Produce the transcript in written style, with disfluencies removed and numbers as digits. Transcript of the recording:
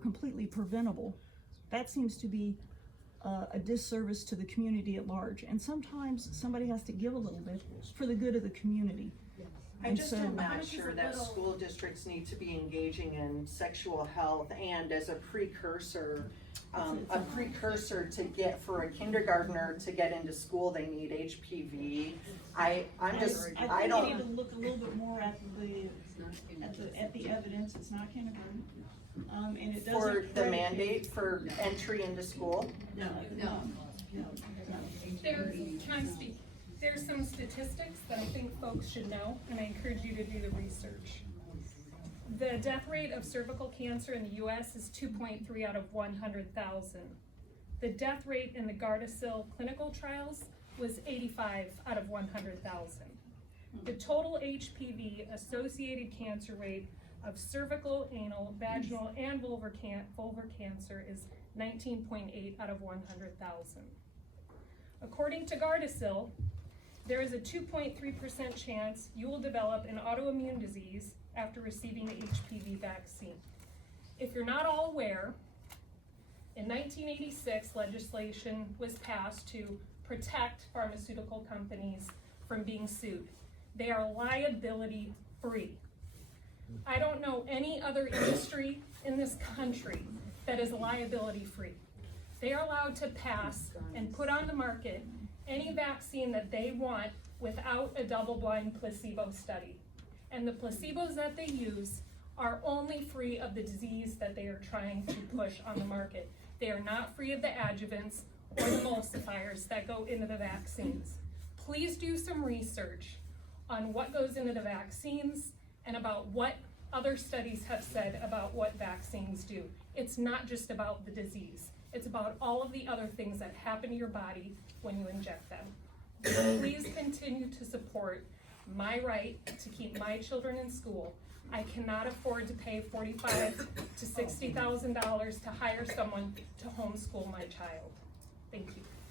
completely preventable, that seems to be a disservice to the community at large. And sometimes somebody has to give a little bit for the good of the community. I just am not sure that school districts need to be engaging in sexual health and as a precursor to get, for a kindergartner to get into school, they need HPV. I think we need to look a little bit more at the evidence. It's not kindergarten. And it doesn't. For the mandate for entry into school? No. Can I speak? There's some statistics that I think folks should know, and I encourage you to do the research. The death rate of cervical cancer in the US is 2.3 out of 100,000. The death rate in the Gardasil clinical trials was 85 out of 100,000. The total HPV associated cancer rate of cervical, anal, vaginal, and vulvar cancer is 19.8 out of 100,000. According to Gardasil, there is a 2.3% chance you will develop an autoimmune disease after receiving the HPV vaccine. If you're not all aware, in 1986, legislation was passed to protect pharmaceutical companies from being sued. They are liability free. I don't know any other industry in this country that is liability free. They are allowed to pass and put on the market any vaccine that they want without a double-blind placebo study. And the placebos that they use are only free of the disease that they are trying to push on the market. They are not free of the adjuvants or the emulsifiers that go into the vaccines. Please do some research on what goes into the vaccines and about what other studies have said about what vaccines do. It's not just about the disease. It's about all of the other things that happen to your body when you inject them. Please continue to support my right to keep my children in school. I cannot afford to pay $45,000 to $60,000 to hire someone to homeschool my child. Thank you.